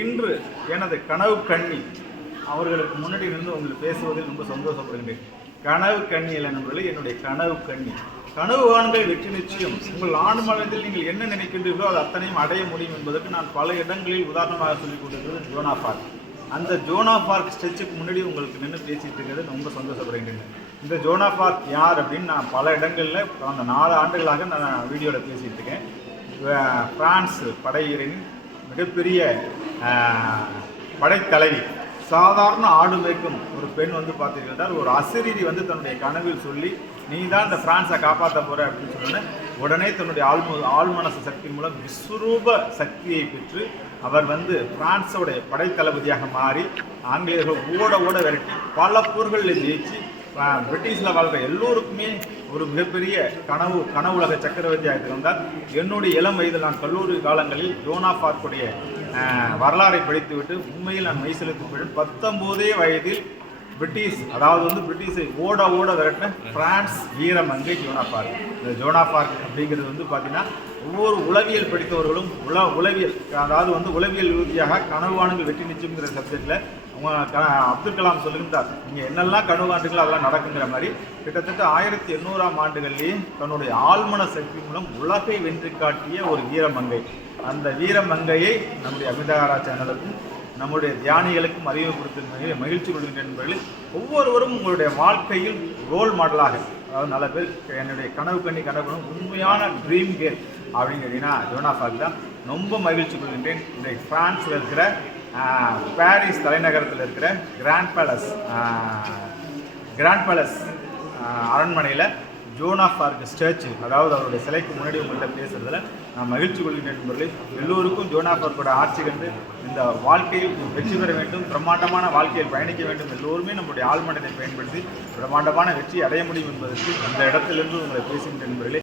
இன்று எனது கனவு கண்ணி அவர்களுக்கு முன்னாடி இருந்து உங்களுக்கு பேசுவதில் ரொம்ப சந்தோஷப்படுகின்றேன். கனவு கண்ணி இல்லை நண்பர்களே, என்னுடைய கனவு கண்ணி. கனவு காண்கள் வெற்றி நிச்சயம். உங்கள் ஆண்டு மனதில் நீங்கள் என்ன நினைக்கின்றீர்களோ அது அத்தனையும் அடைய முடியும் என்பதற்கு நான் பல இடங்களில் உதாரணமாக சொல்லிக் கொண்டிருக்கிறது ஜோனா பார்க். அந்த ஜோனா பார்க் ஸ்டெச்சுக்கு முன்னாடி உங்களுக்கு நின்று பேசிட்டு இருக்கிறது ரொம்ப சந்தோஷப்படுகின்றேன். இந்த ஜோனா பார்க் யார் அப்படின்னு நான் பல இடங்களில் கடந்த 4 ஆண்டுகளாக நான் வீடியோவில் பேசிகிட்டு இருக்கேன். பிரான்ஸ் படையினரின் மிகப்பெரிய படைத்தலைவி, சாதாரண ஆடு மேய்க்கும் ஒரு பெண் வந்து பார்த்தீங்கன்னா ஒரு அசிரீரி வந்து தன்னுடைய கனவில் சொல்லி நீ தான் இந்த பிரான்ஸை காப்பாற்ற போகிற அப்படின்னு சொன்னோன்னே உடனே தன்னுடைய ஆழ்மனசு சக்தி மூலம் விஸ்வரூப சக்தியை பெற்று அவர் வந்து பிரான்ஸோடைய படைத்தளபதியாக மாறி ஆங்கிலேயர்கள் ஓட ஓட விரட்டி பல போர்களில் ஜெயிச்சு பிரிட்டிஷில் வாழ்கிற எல்லோருக்குமே ஒரு மிகப்பெரிய கனவுலக சக்கரவர்த்தியாக இருந்தால். என்னுடைய இளம் வயதில் நான் கல்லூரி காலங்களில் ஜோனா பார்க்குடைய வரலாறை படித்துவிட்டு உண்மையில் நான் மெய் செலுத்தப்படும் 19 வயதில் பிரிட்டிஷ், அதாவது வந்து பிரிட்டிஷை ஓட ஓட விரட்டின பிரான்ஸ் வீரமங்கை ஜோனா பார்க். இந்த ஜோனா பார்க் அப்படிங்கிறது வந்து பார்த்தீங்கன்னா ஒவ்வொரு உளவியல் படித்தவர்களும் உளவியல், அதாவது வந்து உளவியல் ரீதியாக கனவானுங்கள் வெற்றி நிச்சயங்கிற சப்ஜெக்டில் அப்துல் கலாம் சொல்லுகின்றார், நீங்கள் என்னெல்லாம் கனவு காண்டுங்களோ அதெல்லாம் நடக்குங்கிற மாதிரி. கிட்டத்தட்ட 1800ஆம் ஆண்டுகள்லேயே தன்னுடைய ஆழ்மன சக்தி மூலம் உலகை வென்று காட்டிய ஒரு வீரமங்கை. அந்த வீரமங்கையை நம்முடைய அமிதாரா சேனலுக்கும் நம்முடைய தியானிகளுக்கும் அறிமுகப்படுத்த மகிழ்ச்சி கொள்கின்ற என்பதில் ஒவ்வொருவரும் உங்களுடைய வாழ்க்கையில் ரோல் மாடலாக, அதாவது நல்ல பேர் என்னுடைய கனவு கனவு உண்மையான ட்ரீம் கேர்ள் அப்படின்னு கேட்டீங்கன்னா ஜோனா பார்க் தான். ரொம்ப மகிழ்ச்சி கொள்கின்றேன். இந்த பிரான்ஸில் இருக்கிற பாரிஸ் தலைநகரத்தில் இருக்கிற கிராண்ட் பேலஸ் அரண்மனையில் ஜோனா பார்க் ஸ்டாச்சு, அதாவது அவருடைய சிலைக்கு முன்னாடி உங்கள்கிட்ட பேசுறதுல நான் மகிழ்ச்சி கொள்கின்றேன் என்பதை. எல்லோருக்கும் ஜோனா பார்க்கோட ஆட்சி கண்டு இந்த வாழ்க்கையில் வெற்றி பெற வேண்டும், பிரம்மாண்டமான வாழ்க்கையில் பயணிக்க வேண்டும், எல்லோருமே நம்முடைய ஆழ்மனதை பயன்படுத்தி பிரம்மாண்டமான வெற்றி அடைய முடியும் என்பதற்கு இந்த இடத்திலிருந்து உங்களை பேசுகின்ற என்பதிலே